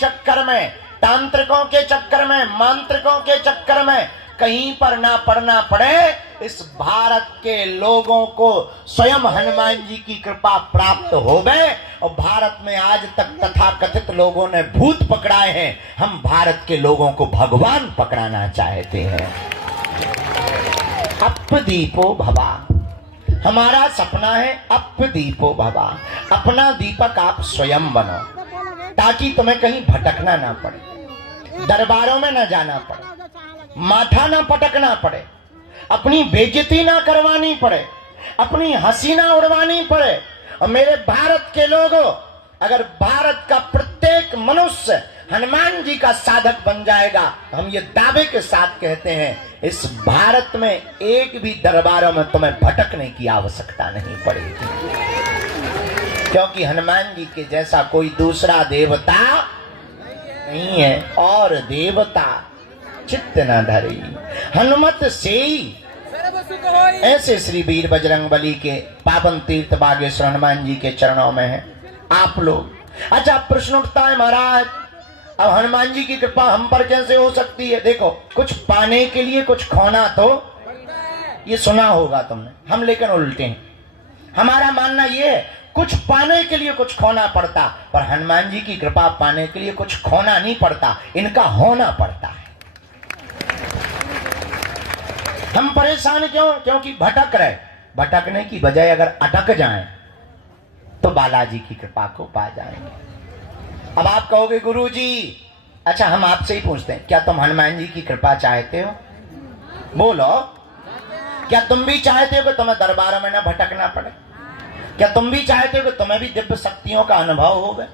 चक्कर में, तांत्रिकों के चक्कर में, मांत्रिकों के चक्कर में कहीं पर ना पड़ना पड़े। इस भारत के लोगों को स्वयं हनुमान जी की कृपा प्राप्त हो गए। और भारत में आज तक तथाकथित लोगों ने भूत पकड़ाए हैं, हम भारत के लोगों को भगवान पकड़ाना चाहते हैं। अपदीपो भवा, हमारा सपना है अपदीपो भवा, अपना दीपक आप स्वयं बनो, ताकि तुम्हें कहीं भटकना ना पड़े, दरबारों में ना जाना पड़े, माथा ना पटकना पड़े, अपनी बेइज्जती ना करवानी पड़े, अपनी हंसी ना उड़वानी पड़े। और मेरे भारत के लोगों, अगर भारत का प्रत्येक मनुष्य हनुमान जी का साधक बन जाएगा, हम ये दावे के साथ कहते हैं, इस भारत में एक भी दरबारों में तुम्हें भटकने की आवश्यकता नहीं पड़ेगी, क्योंकि हनुमान जी के जैसा कोई दूसरा देवता नहीं है। और देवता चित्त न धरी हनुमत सेई, ऐसे श्री वीर बजरंगबली के पावन तीर्थ बागेश्वर हनुमान जी के चरणों में है आप लोग। अच्छा, प्रश्न उठता है महाराज, अब हनुमान जी की कृपा हम पर कैसे हो सकती है? देखो, कुछ पाने के लिए कुछ खोना तो, ये सुना होगा तुमने, हम लेकिन उल्टे हैं। हमारा मानना ये है कुछ पाने के लिए कुछ खोना पड़ता, पर हनुमान जी की कृपा पाने के लिए कुछ खोना नहीं पड़ता, इनका होना पड़ता है। हम परेशान क्यों? क्योंकि भटक रहे। भटकने की बजाय अगर अटक जाएं तो बालाजी की कृपा को पा जाएंगे। अब आप कहोगे गुरुजी, अच्छा हम आपसे ही पूछते हैं, क्या तुम हनुमान जी की कृपा चाहते हो? बोलो, क्या तुम भी चाहते हो कि तुम्हें दरबारों में ना भटकना पड़े? क्या तुम भी चाहते हो कि तुम्हें भी दिव्य शक्तियों का अनुभव होवे?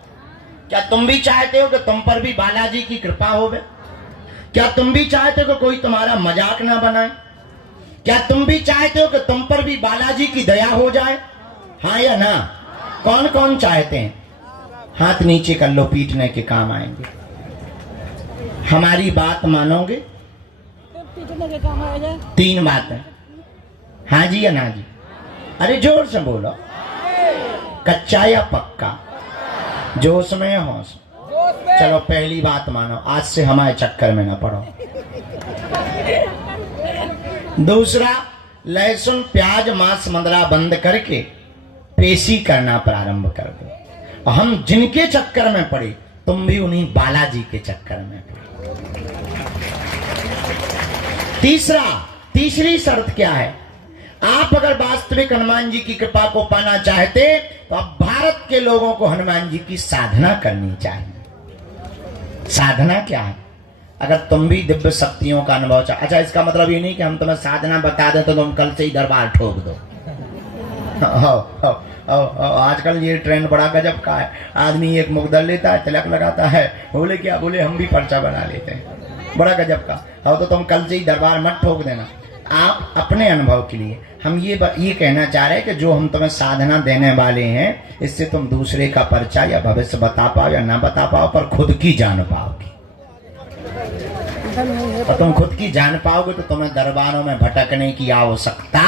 क्या तुम भी चाहते हो कि तुम पर भी बालाजी की कृपा होवे? क्या तुम भी चाहते हो कि कोई तुम्हारा मजाक ना बनाए? क्या तुम भी चाहते हो कि तुम पर भी बालाजी की दया हो जाए? हाँ या ना? कौन कौन चाहते हैं? हाथ नीचे कर लो, पीटने के काम आएंगे। हमारी बात मानोगे? तीन बातें, हाँ जी या ना जी? अरे जोर से बोलो, कच्चा या पक्का, जोश में या होश? चलो पहली बात मानो, आज से हमारे चक्कर में ना पड़ो। दूसरा, लहसुन प्याज मांस मंदरा बंद करके पेशी करना प्रारंभ कर दो। और हम जिनके चक्कर में पड़े, तुम भी उन्हीं बालाजी के चक्कर में पड़े। तीसरी शर्त क्या है? आप अगर वास्तविक हनुमान जी की कृपा को पाना चाहते तो अब भारत के लोगों को हनुमान जी की साधना करनी चाहिए। साधना क्या है? अगर तुम भी दिव्य शक्तियों का अनुभव चाह, अच्छा इसका मतलब ये नहीं कि हम तुम्हें साधना बता दें तो तुम कल से ही दरबार ठोक दो। आजकल ये ट्रेंड बड़ा गजब का है, आदमी एक मुकदर लेता है, तिलक लगाता है, बोले क्या बोले हम भी पर्चा बना लेते हैं, बड़ा गजब का। हो तो तुम कल से ही दरबार मत ठोक देना। आप अपने अनुभव के लिए हम ये कहना चाह रहे हैं कि जो हम तुम्हें साधना देने वाले हैं, इससे तुम दूसरे का पर्चा या भविष्य बता पाओ या ना बता पाओ, पर खुद की जान पाओगे। और तुम खुद की जान पाओगे तो तुम्हें दरबारों में भटकने की आवश्यकता,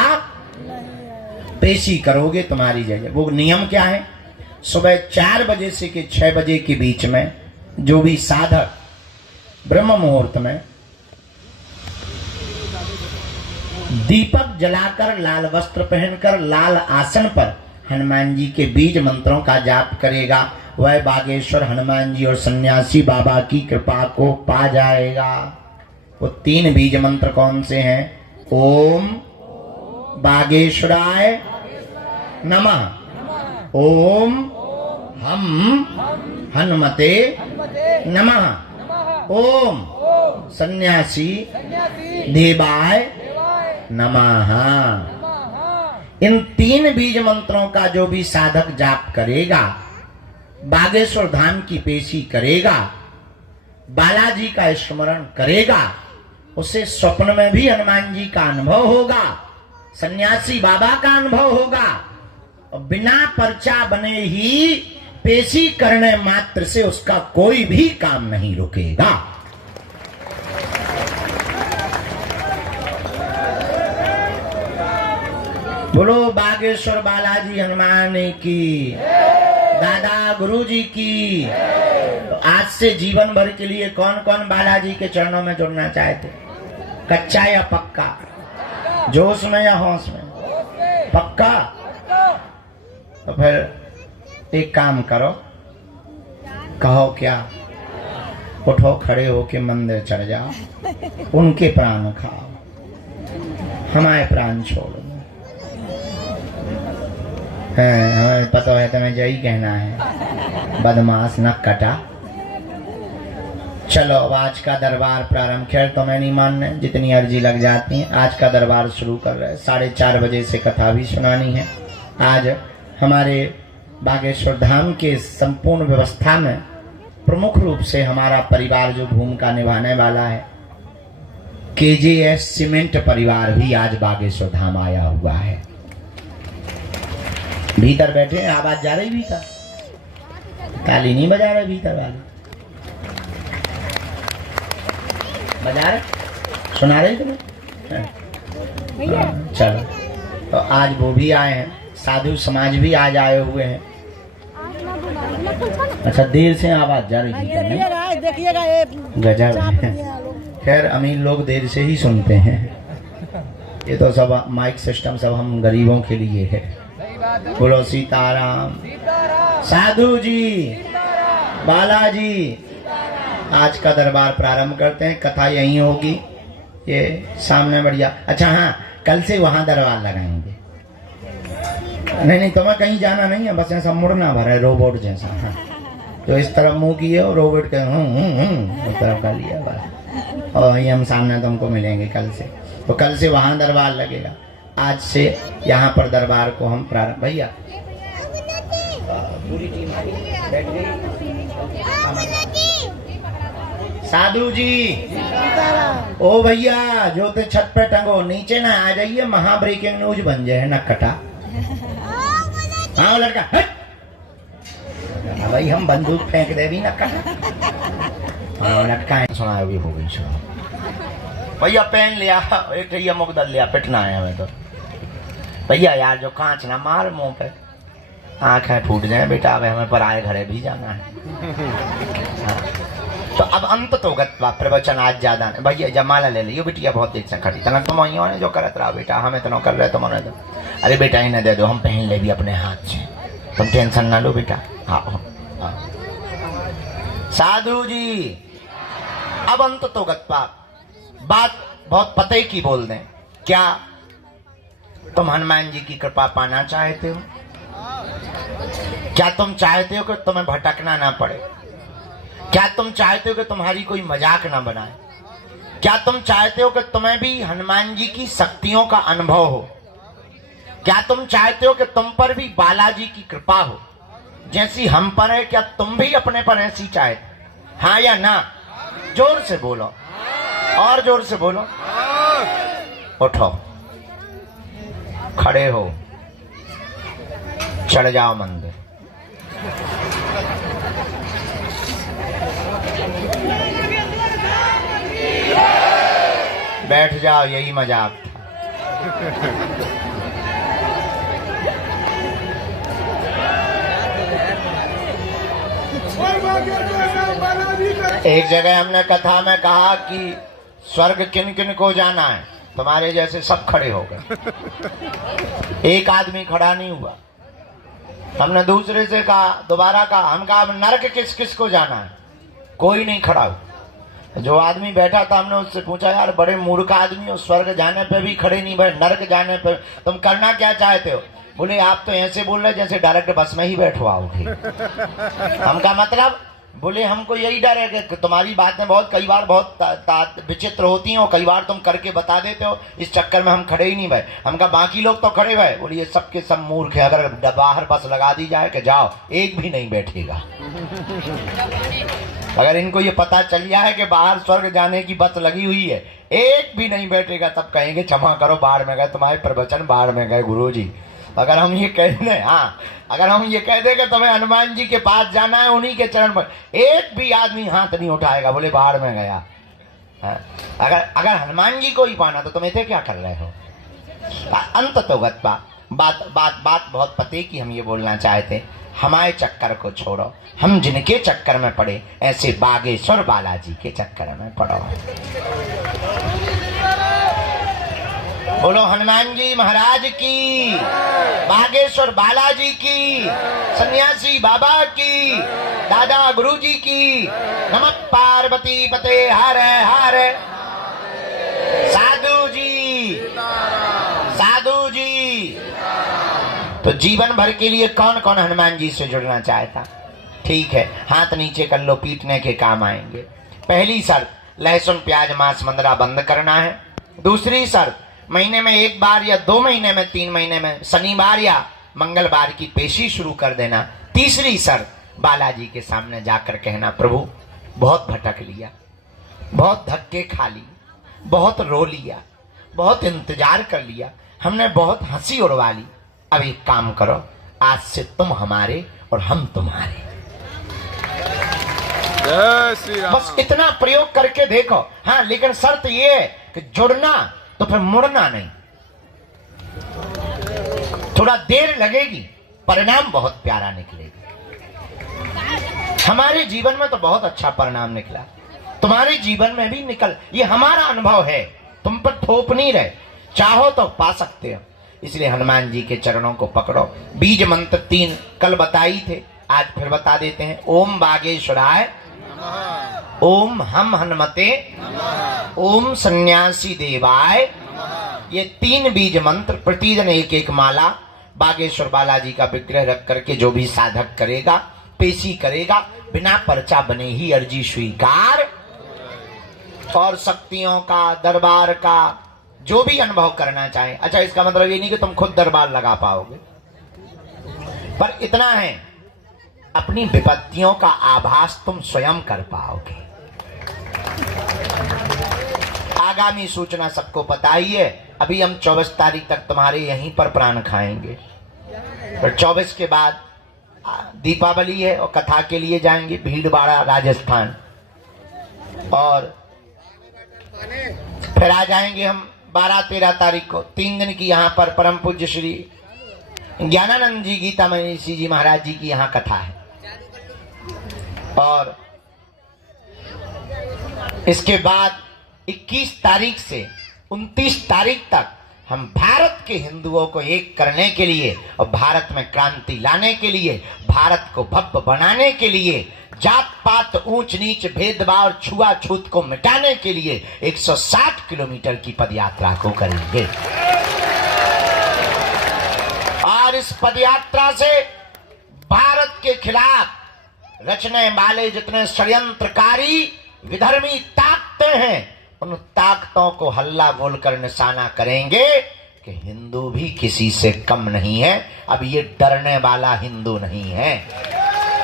पेशी करोगे तुम्हारी जगह। वो नियम क्या है? सुबह 4 बजे से के 6 बजे के बीच में जो भी साधक ब्रह्म मुहूर्त में दीपक जलाकर, लाल वस्त्र पहनकर, लाल आसन पर हनुमान जी के बीज मंत्रों का जाप करेगा, वह बागेश्वर हनुमान जी और सन्यासी बाबा की कृपा को पा जाएगा। वो 3 बीज मंत्र कौन से हैं? ओम बागेश्वराय नमः, ओम हम हनुमते नमः, ओम सन्यासी देवाय नमः। इन 3 बीज मंत्रों का जो भी साधक जाप करेगा, बागेश्वर धाम की पेशी करेगा, बालाजी का स्मरण करेगा, उसे स्वप्न में भी हनुमान जी का अनुभव होगा, सन्यासी बाबा का अनुभव होगा। और बिना पर्चा बने ही पेशी करने मात्र से उसका कोई भी काम नहीं रुकेगा। बोलो बागेश्वर बालाजी हनुमान की, दादा गुरुजी की। तो आज से जीवन भर के लिए कौन कौन बालाजी के चरणों में जुड़ना चाहते? कच्चा या पक्का? जोश में या होश में? पक्का? तो फिर एक काम करो, कहो क्या, उठो खड़े होके मंदिर चढ़ जाओ, उनके प्राण खाओ, हमारे प्राण छोड़ो। हमें पता है तुम्हें यही कहना है, बदमाश न कटा। चलो अब आज का दरबार प्रारंभ। खैर तुम्हें नहीं मानने, जितनी अर्जी लग जाती है। आज का दरबार शुरू कर रहे हैं। 4:30 बजे से कथा भी सुनानी है। आज हमारे बागेश्वर धाम के संपूर्ण व्यवस्था में प्रमुख रूप से हमारा परिवार जो भूमिका निभाने वाला है, केजेएस सीमेंट परिवार भी आज बागेश्वर धाम आया हुआ है। भीतर बैठे हैं, आवाज जा रही भीतर, ताली नहीं बजा रहे भीतर वाले, बजा रहे, सुना रहे तुम्हें? चलो, तो आज वो भी आए हैं, साधु समाज भी आज आए हुए हैं। अच्छा, देर से आवाज जा रही है, देखिएगा गजब। खैर अमीर लोग देर से ही सुनते हैं, ये तो सब माइक सिस्टम सब हम गरीबों के लिए है। बोलो सीताराम। साधु जी, बालाजी, आज का दरबार प्रारंभ करते हैं। कथा यहीं होगी, ये सामने बढ़िया। अच्छा हाँ, कल से वहां दरबार लगाएंगे। नहीं तुम्हें कहीं जाना नहीं है, बस ऐसा मुड़ना भर है रोबोट जैसा। हाँ, तो इस तरफ मुंह किए और रोबोट के उस तरफ कर लिया बस। और वहीं हम सामने तुमको मिलेंगे कल से। तो कल से वहां दरबार लगेगा, आज से यहाँ पर दरबार को हम प्रारंभ। भैया पूरी टीम बैठ गई। साधु जी, ओ भैया जो ते छत पे टंगो, नीचे ना आ जाइए, महा ब्रेकिंग न्यूज बन जाए न कटा। हाँ लड़का, भाई हम बंदूक फेंक दे भी न कटा। हाँ लटका सुना भी हो गई। भैया पेन लिया, एक ये मुकदल लिया, पिटना है हमें तो। भैया यार जो कांच ना मार मुंह पे, आंखें फूट जाए बेटा, अब हमें पराए घरे भी जाना है। हाँ। तो अब अंत तो गत्वा प्रवचन आज ज्यादा नहीं। भैया जमाला ले लियो बिटिया, बहुत देर से खड़ी तना तुम ने जो करत रहा बेटा, हमें तो कर रहे तुम। अरे बेटा इन्हें दे दो, हम पहन ले भी अपने हाथ से, तुम टेंशन ना लो बेटा। हाँ साधु जी, अब अंत तो गत्वा, बात बहुत पते की बोल दें। क्या तुम हनुमान जी की कृपा पाना चाहते हो? क्या तुम चाहते हो कि तुम्हें भटकना ना पड़े? क्या तुम चाहते हो कि तुम्हारी कोई मजाक ना बनाए? क्या तुम चाहते हो कि तुम्हें भी हनुमान जी की शक्तियों का अनुभव हो? क्या तुम चाहते हो कि तुम पर भी बालाजी की कृपा हो जैसी हम पर है? क्या तुम भी अपने पर ऐसी चाहते? हाँ या ना? जोर से बोलो, और जोर से बोलो। उठो, खड़े हो, चढ़ जाओ मंदिर। बैठ जाओ, यही मजाक था। एक जगह हमने कथा में कहा कि स्वर्ग किन किन को जाना है, तुम्हारे जैसे सब खड़े हो गए, एक आदमी खड़ा नहीं हुआ। हमने दूसरे से कहा, दोबारा कहा, हम कहा नरक किस किस को जाना है, कोई नहीं खड़ा हुआ। जो आदमी बैठा था हमने उससे पूछा, यार बड़े मूर्ख आदमी हो, स्वर्ग जाने पे भी खड़े नहीं बैठ, नरक जाने पे तुम करना क्या चाहते हो? बोले आप तो ऐसे बोल रहे जैसे डायरेक्ट बस में ही बैठवाओगे। हम का मतलब? बोले हमको यही डर है कि तुम्हारी बातें बहुत कई बार बहुत विचित्र होती हैं और कई बार तुम करके बता देते हो, इस चक्कर में हम खड़े ही नहीं भाई। हम कहा बाकी लोग तो खड़े हुए। बोले ये सबके सब मूर्ख है, अगर बाहर बस लगा दी जाए कि जाओ, एक भी नहीं बैठेगा। अगर इनको ये पता चल गया है कि बाहर स्वर्ग जाने की बस लगी हुई है, एक भी नहीं बैठेगा, तब कहेंगे क्षमा करो, बाढ़ में गए तुम्हारे प्रवचन, बाढ़ में गए गुरुजी। अगर हम ये कह दें, हाँ अगर हम ये कह दें कि तुम्हें हनुमान जी के पास जाना है, उन्हीं के चरण पर, एक भी आदमी हाथ नहीं उठाएगा, बोले बाढ़ में गया। अगर हनुमान जी को ही पाना तो तुम इसे क्या कर रहे हो? अंत तो गत्वा, बात बहुत पते की हम ये बोलना चाहते। हमारे चक्कर को छोड़ो, हम जिनके चक्कर में पड़े ऐसे बागेश्वर बालाजी के चक्कर में पड़ो। बोलो हनुमान जी महाराज की, बागेश्वर बालाजी की, सन्यासी बाबा की, दादा गुरु जी की। नमः पार्वती पते हर हर। साधु जी, साधु जी। तो जीवन भर के लिए कौन कौन हनुमान जी से जुड़ना चाहता? ठीक है, हाथ नीचे कर लो, पीटने के काम आएंगे। पहली शर्त, लहसुन प्याज मांस मंदरा बंद करना है। दूसरी शर्त, महीने में 1 बार या 2 महीने में 3 महीने में शनिवार या मंगलवार की पेशी शुरू कर देना। तीसरी शर्त, बालाजी के सामने जाकर कहना, प्रभु बहुत भटक लिया, बहुत धक्के खा लिए, बहुत रो लिया, बहुत इंतजार कर लिया, हमने बहुत हंसी उड़वा ली। अब एक काम करो, आज से तुम हमारे और हम तुम्हारे। बस इतना प्रयोग करके देखो। हाँ, लेकिन शर्त ये है कि जुड़ना तो फिर मुड़ना नहीं। थोड़ा देर लगेगी, परिणाम बहुत प्यारा निकलेगा। हमारे जीवन में तो बहुत अच्छा परिणाम निकला, तुम्हारे जीवन में भी निकल। ये हमारा अनुभव है, तुम पर थोप नहीं रहे, चाहो तो पा सकते हो। इसलिए हनुमान जी के चरणों को पकड़ो। बीज मंत्र 3 कल बताई थे, आज फिर बता देते हैं। ओम बागेश्वराय, ओम हम हनुमते, ओम सन्यासी देवाय। ये 3 बीज मंत्र प्रतिदिन 1-1 माला बागेश्वर बालाजी का विग्रह रख करके जो भी साधक करेगा, पेशी करेगा, बिना पर्चा बने ही अर्जी स्वीकार। और शक्तियों का, दरबार का जो भी अनुभव करना चाहे। अच्छा, इसका मतलब ये नहीं कि तुम खुद दरबार लगा पाओगे, पर इतना है, अपनी विपत्तियों का आभास तुम स्वयं कर पाओगे। आगामी सूचना सबको पता ही है। अभी हम 24 तारीख तक तुम्हारे यहीं पर प्राण खाएंगे, फिर 24 के बाद दीपावली है और कथा के लिए जाएंगे भीलवाड़ा राजस्थान, और फिर आ जाएंगे हम 12-13 तारीख को। 3 दिन की यहाँ पर परम पूज्य श्री ज्ञानानंद जी गीता मनीषी जी महाराज जी की यहाँ कथा है। और इसके बाद 21 तारीख से 29 तारीख तक हम भारत के हिंदुओं को एक करने के लिए और भारत में क्रांति लाने के लिए, भारत को भव्य बनाने के लिए, जात पात ऊंच नीच भेदभाव छुआछूत को मिटाने के लिए 160 किलोमीटर की पदयात्रा को करेंगे। और इस पदयात्रा से भारत के खिलाफ रचने वाले जितने षड्यंत्रकारी विधर्मी ताकतें हैं, उन ताकतों को हल्ला बोलकर निशाना करेंगे कि हिंदू भी किसी से कम नहीं है। अब ये डरने वाला हिंदू नहीं है।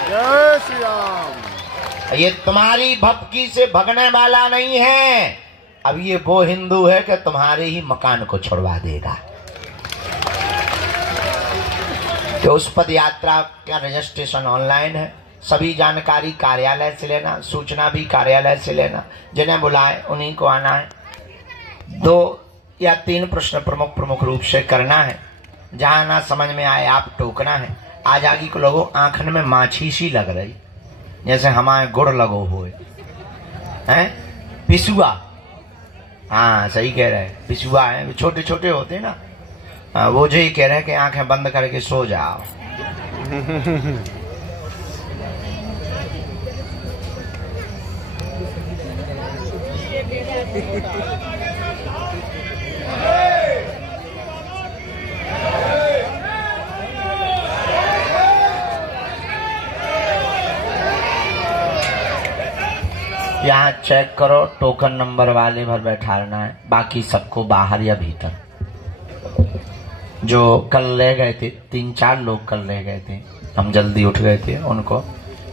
जय श्री राम। ये तुम्हारी भपकी से भगने वाला नहीं है। अब ये वो हिंदू है कि तुम्हारे ही मकान को छुड़वा देगा। तो उस पद यात्रा का रजिस्ट्रेशन ऑनलाइन है। सभी जानकारी कार्यालय से लेना, सूचना भी कार्यालय से लेना। जिन्हें बुलाए उन्हीं को आना है। 2 या 3 प्रश्न प्रमुख रूप से करना है। जहां ना समझ में आए आप टोकना है। आजागी को लोगों आंखन में माछी सी लग रही, जैसे हमारे गुड़ लगो हुए हैं। पिसुआ, हाँ सही कह रहे हैं, पिसुआ है, छोटे छोटे होते ना। वो जो ही कह रहे हैं कि आंखें बंद करके सो जाओ। यहाँ चेक करो, टोकन नंबर वाले भर बैठाना है, बाकी सबको बाहर या भीतर। जो कल ले गए थे, 3-4 लोग कल ले गए थे, हम जल्दी उठ गए थे, उनको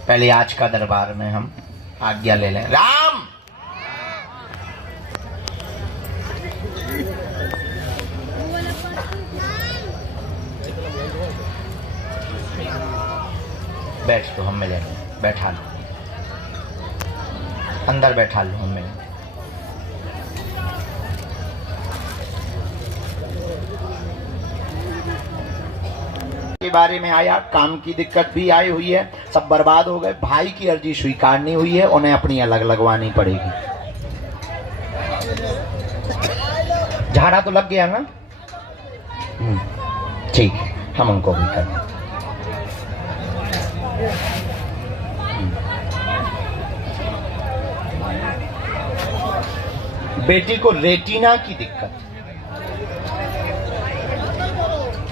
पहले आज का दरबार में हम आज्ञा ले लें। राम बैठ तो हम मिलेंगे, बैठा लो, अंदर बैठा लो, हम मिलेंगे। बारे में आया, काम की दिक्कत भी आई हुई है, सब बर्बाद हो गए। भाई की अर्जी स्वीकार नहीं हुई है, उन्हें अपनी अलग लगवानी पड़ेगी। झाड़ा तो लग गया ना? ठीक है, हम उनको भी करें। बेटी को रेटिना की दिक्कत,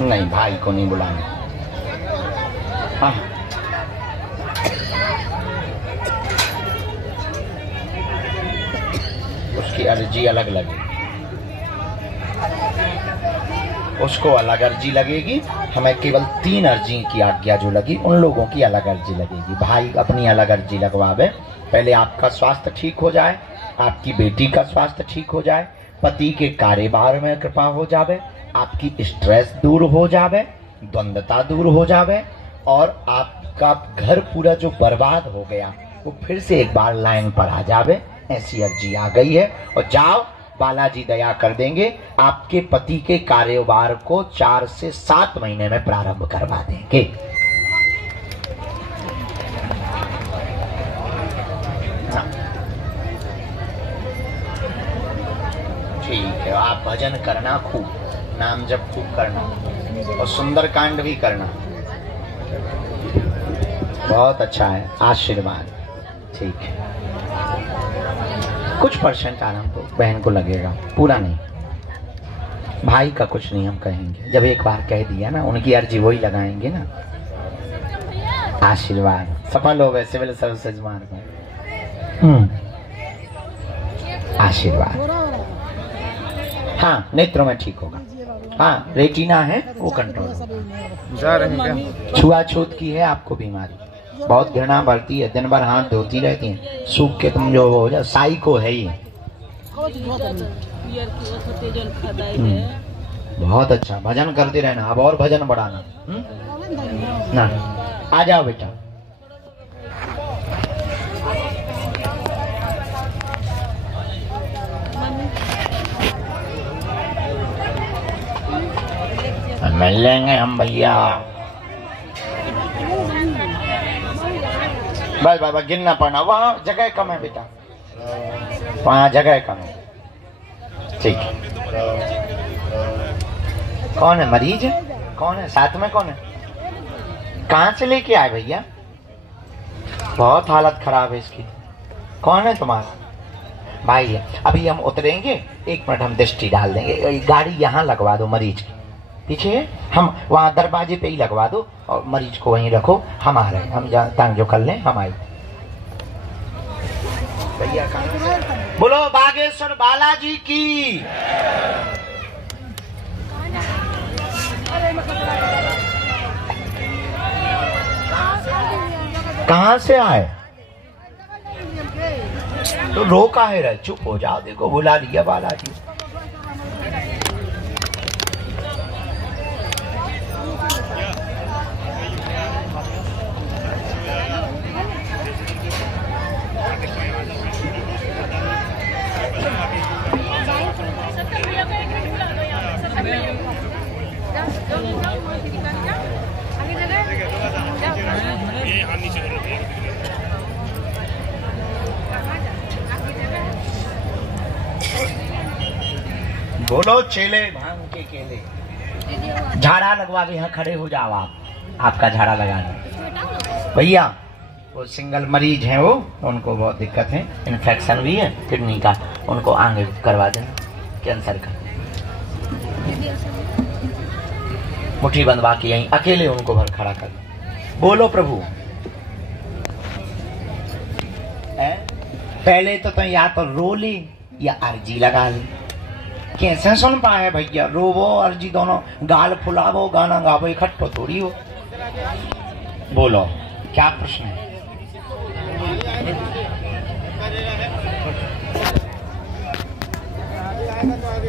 नहीं भाई को नहीं बुलाना। हाँ, उसकी अर्जी अलग लगेगी, उसको अलग अर्जी लगेगी। हमें केवल 3 अर्जी की आज्ञा जो लगी, उन लोगों की अलग अर्जी लगेगी। भाई अपनी अलग अर्जी लगवावे। पहले आपका स्वास्थ्य ठीक हो जाए, आपकी बेटी का स्वास्थ्य ठीक हो जाए, पति के कारोबार में कृपा हो जावे, आपकी स्ट्रेस दूर हो जावे, द्वंद्वता दूर हो जावे, और आपका घर पूरा जो बर्बाद हो गया वो फिर से एक बार लाइन पर आ जावे। ऐसी अर्जी आ गई है। और जाओ, बालाजी दया कर देंगे, आपके पति के कारोबार को 4 से 7 महीने में प्रारंभ करवा देंगे। ठीक है, आप भजन करना खूब, नाम जप खूब करना, और सुंदर कांड भी करना। बहुत अच्छा है, आशीर्वाद। ठीक है, कुछ % आराम तो बहन को लगेगा, पूरा नहीं। भाई का कुछ नहीं हम कहेंगे, जब एक बार कह दिया ना, उनकी अर्जी वही लगाएंगे ना। आशीर्वाद सफल हो गए सिविल सर्विसेज मार्ग में। आशीर्वाद। हाँ, नेत्रों में ठीक होगा। हाँ, रेटिना है वो कंट्रोल होगा। छुआछूत की है आपको बीमारी, बहुत घृणा बढ़ती है, दिन भर हाथ धोती रहती हैं, सूख के तुम जो हो जाए, साई को है ही। बहुत अच्छा, भजन करते रहना, अब और भजन बढ़ाना ना। आ जाओ बेटा। मिल लेंगे हम भैया। बस बाबा गिनना पड़ना, वहाँ जगह कम है बेटा, वहाँ जगह कम है। ठीक है, कौन है मरीज है? कौन है साथ में? कौन है? कहाँ से लेके आए भैया? बहुत हालत खराब है इसकी। कौन है तुम्हारा भाई? है अभी हम उतरेंगे, 1 मिनट हम दृष्टि डाल देंगे। गाड़ी यहाँ लगवा दो मरीज की पीछे, हम वहाँ दरवाजे पे ही लगवा दो, और मरीज को वहीं रखो। हम आ रहे हैं, हम टांग जो कर लें, हम आए। भैया बोलो बागेश्वर बालाजी की। कहाँ से आए? तो रो काहे रहे? चुप हो जाओ, देखो बुला लिया बालाजी। बोलो चेले भांग के केले। झाड़ा लगवा के यहाँ खड़े हो जाओ आप, आपका झाड़ा लगाना। भैया वो सिंगल मरीज हैं, वो उनको बहुत दिक्कत है, इन्फेक्शन भी है किडनी का, उनको आगे करवा देना, कैंसर का। मुट्ठी बंधवा के यहीं अकेले उनको भर खड़ा कर। बोलो प्रभु। पहले तो या तो रो ले या अर्जी लगा ले। कैसे सुन पाए भैया? रोवो अर्जी दोनों, गाल फुलावो गाना गावो, इकट्ठो थोड़ी हो। बोलो क्या प्रश्न है?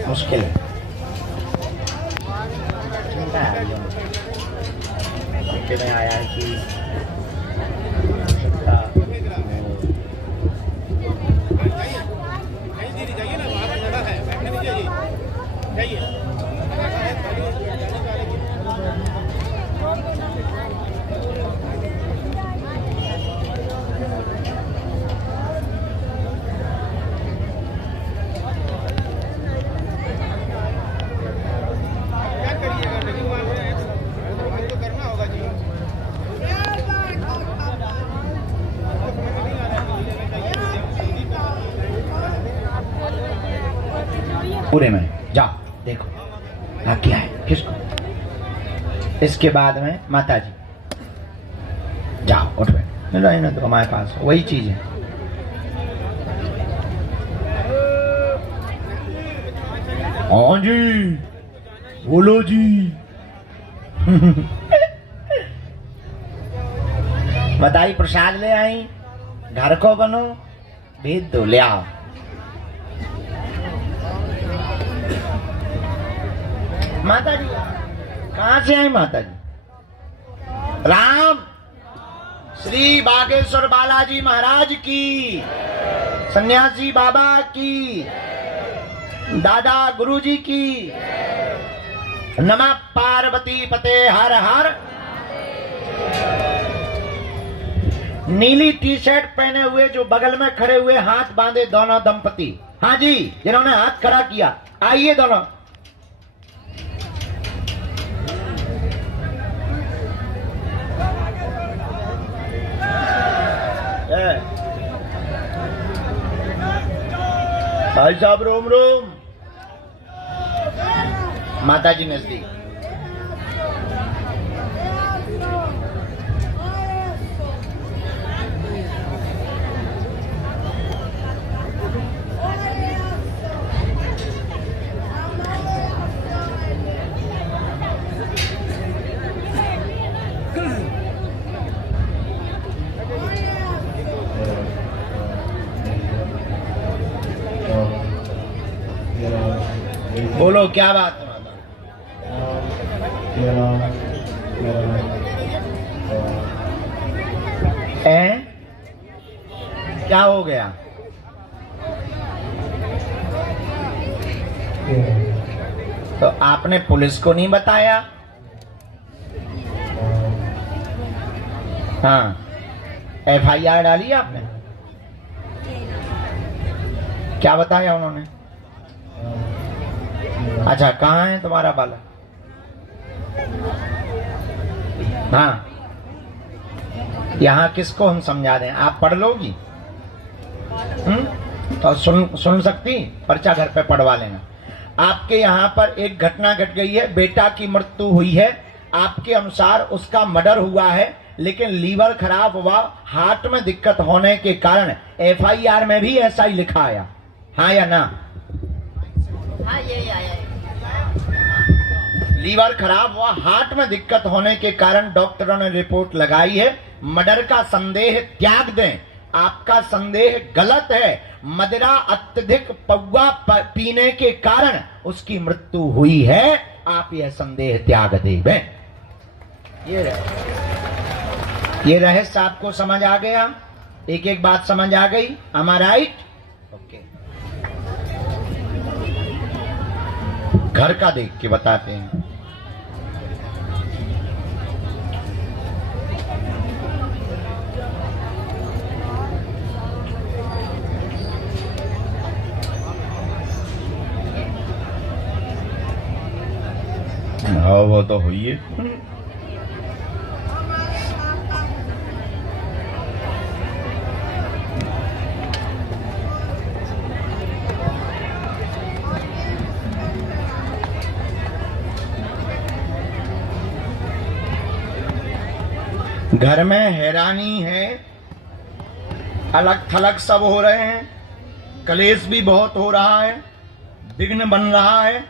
मुश्किल है, चिंता है में आया है कि जाइए पूरे में जाओ देखो हाँ क्या है किसको। इसके बाद में माता जी जाओ उठ बैठ ना तो हमारे पास वही चीज है। हाँ जी बोलो जी। बताई प्रसाद ले आई घर को बनो भेज दो ले आओ। माता जी कहाँ से आई माता जी? राम श्री बागेश्वर बालाजी महाराज की, सन्यासी बाबा की, दादा गुरुजी की। नमः पार्वती पते हर हर। नीली टी शर्ट पहने हुए जो बगल में खड़े हुए हाथ बांधे दोनों दंपति, हाँ जी जिन्होंने हाथ खड़ा किया, आइए दोनों। भाई साहब रोम रोम। माता जी नजदीक। बोलो क्या बात है माता? क्या हो गया? तो आपने पुलिस को नहीं बताया? हाँ FIR डाली आपने? क्या बताया उन्होंने? अच्छा कहाँ है तुम्हारा बाला? हाँ यहाँ किसको हम समझा दें? आप पढ़ लोगी? तो सुन सकती? पर्चा घर पे पढ़वा लेना। आपके यहाँ पर एक घटना घट गई है, बेटा की मृत्यु हुई है, आपके अनुसार उसका मर्डर हुआ है, लेकिन लीवर खराब हुआ, हार्ट में दिक्कत होने के कारण FIR में भी ऐसा ही लिखा आया, हाँ या ना? हाँ ये आया है। लीवर खराब हुआ, हार्ट में दिक्कत होने के कारण डॉक्टरों ने रिपोर्ट लगाई है। मर्डर का संदेह त्याग दें, आपका संदेह गलत है। मदिरा अत्यधिक पौवा पीने के कारण उसकी मृत्यु हुई है, आप यह संदेह त्याग दें। ये रहस्य आपको समझ आ गया? एक एक बात समझ आ गई? am I right? ओके। घर का देख के बताते हैं। हाँ वो तो हुई है। घर में हैरानी है, अलग थलग सब हो रहे हैं, कलेश भी बहुत हो रहा है, विघ्न बन रहा है।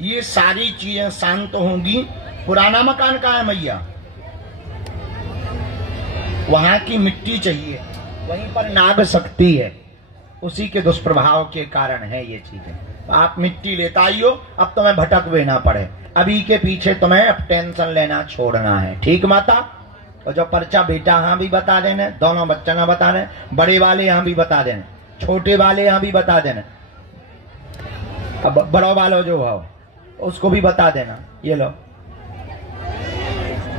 ये सारी चीजें शांत होंगी। पुराना मकान कहाँ है मैया? वहां की मिट्टी चाहिए, वहीं पर नाग शक्ति है, उसी के दुष्प्रभाव के कारण है ये चीजें। तो आप मिट्टी लेता आइयो, अब तुम्हें भटक भी ना पड़े। अभी के पीछे तुम्हें अब टेंशन लेना छोड़ना है, ठीक माता? और जो पर्चा बेटा यहाँ भी बता देना, दोनों बच्चा ना बता दें, बड़े वाले यहाँ भी बता देना, छोटे वाले यहाँ भी बता देना, अब बड़ो वालों जो हो उसको भी बता देना। ये लो,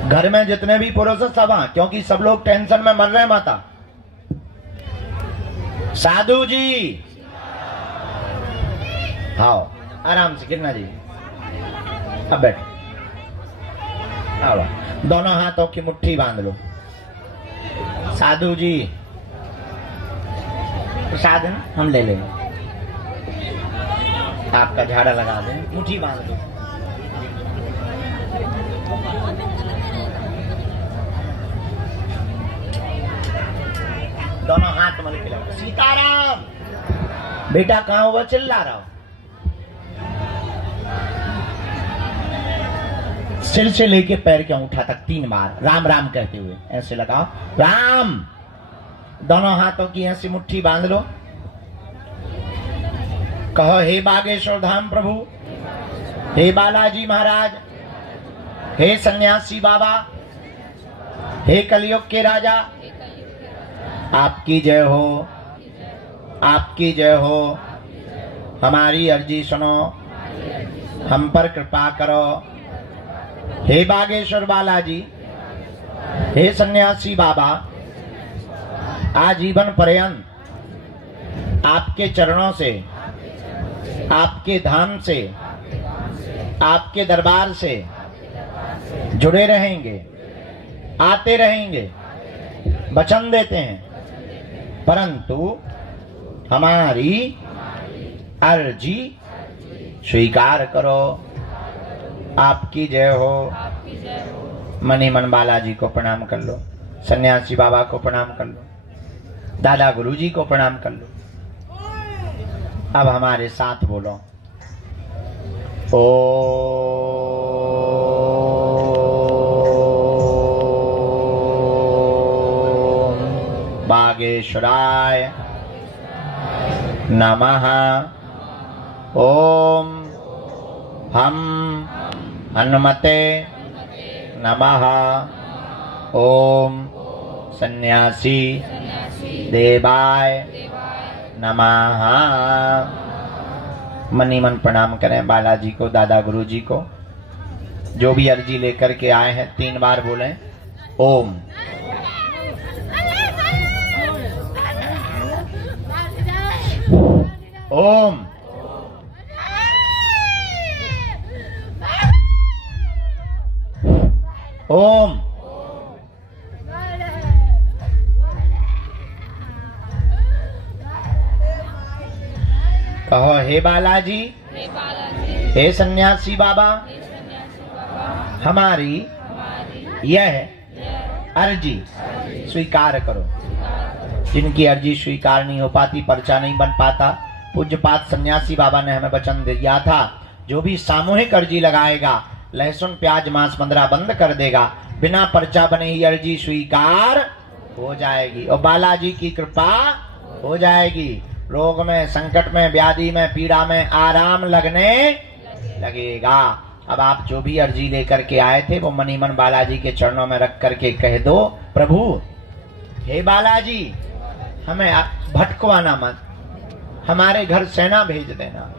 घर में जितने भी पुरुष हैं सब, क्योंकि सब लोग टेंशन में मर रहे हैं माता। साधु जी आओ आराम से, कितना जी अब बैठो, आओ दोनों हाथों की मुट्ठी बांध लो। साधु जी प्रसाद हम ले लेंगे। आपका झाड़ा लगा दें, मुट्ठी बांध दो। दोनों हाथ मल के लगा। सीताराम बेटा कहाँ हुआ, चिल्ला रहा हो? सिर से लेके पैर के अंगूठा तक 3 बार राम राम कहते हुए ऐसे लगाओ। राम। दोनों हाथों की ऐसी मुट्ठी बांध लो। कहो, हे बागेश्वर धाम प्रभु, हे बालाजी महाराज, हे सन्यासी बाबा, हे कलयुग के राजा, आपकी जय हो, आपकी जय हो। हमारी अर्जी सुनो, हम पर कृपा करो। हे बागेश्वर बालाजी, हे सन्यासी बाबा, आजीवन पर्यंत आपके चरणों से, आपके धाम से, आपके दरबार से जुड़े रहेंगे, आते रहेंगे, वचन देते हैं। परंतु हमारी अर्जी स्वीकार करो। आपकी जय हो। मनी मन बालाजी को प्रणाम कर लो, सन्यासी बाबा को प्रणाम कर लो, दादा गुरुजी को प्रणाम कर लो। अब हमारे साथ बोलो, ओम बागेश्वराय नमः। ओम हम हनुमते नमः। ओम सन्यासी देवाय नमः। मनी मन प्रणाम करें बालाजी को, दादा गुरुजी को। जो भी अर्जी लेकर के आए हैं 3 बार बोलें ओम। ओम। ओम। कहो, हे बालाजी, हे सन्यासी बाबा, हमारी यह अर्जी स्वीकार करो। जिनकी अर्जी स्वीकार नहीं हो पाती, पर्चा नहीं बन पाता, पूज्यपात सन्यासी बाबा ने हमें वचन दिया था, जो भी सामूहिक अर्जी लगाएगा लहसुन प्याज मांस मंदरा बंद कर देगा, बिना पर्चा बने ही अर्जी स्वीकार हो जाएगी और बालाजी की कृपा हो जाएगी। रोग में, संकट में, व्याधि में, पीड़ा में आराम लगने लगेगा। अब आप जो भी अर्जी लेकर के आए थे वो मनी मन बालाजी के चरणों में रख करके कह दो, प्रभु हे बालाजी, हमें भटकवाना मत, हमारे घर सेना भेज देना,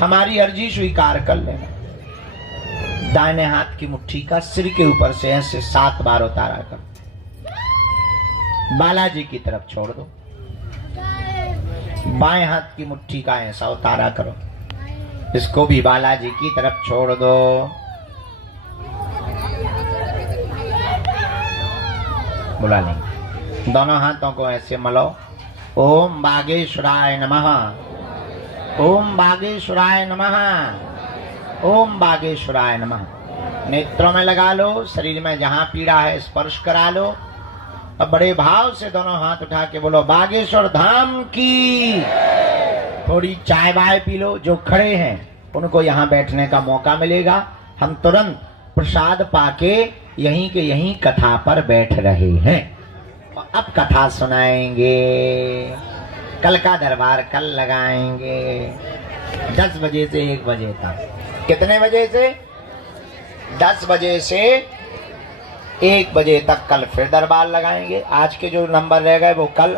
हमारी अर्जी स्वीकार कर लेना। दाहिने हाथ की मुट्ठी का सिर के ऊपर से ऐसे 7 बार उतारा कर बालाजी की तरफ छोड़ दो। बाएं हाथ की मुट्ठी का ऐसा उतारा करो, इसको भी बालाजी की तरफ छोड़ दो। बुला लेंगे। दोनों हाथों को ऐसे मलो। ओम बागेश्वराय नमः। ओम बागेश्वराय नमः। ओम बागेश्वराय नमः। नेत्रों में लगा लो, शरीर में जहां पीड़ा है स्पर्श करा लो। अब बड़े भाव से दोनों हाथ उठा के बोलो, बागेश्वर धाम की। थोड़ी चाय वाय पी लो। जो खड़े हैं उनको यहाँ बैठने का मौका मिलेगा। हम तुरंत प्रसाद पाके यहीं के यहीं कथा पर बैठ रहे हैं और अब कथा सुनाएंगे। कल का दरबार कल लगाएंगे 10 बजे से 1 बजे तक। कितने बजे से? 10 बजे से 1 बजे तक कल फिर दरबार लगाएंगे। आज के जो नंबर रह गए वो कल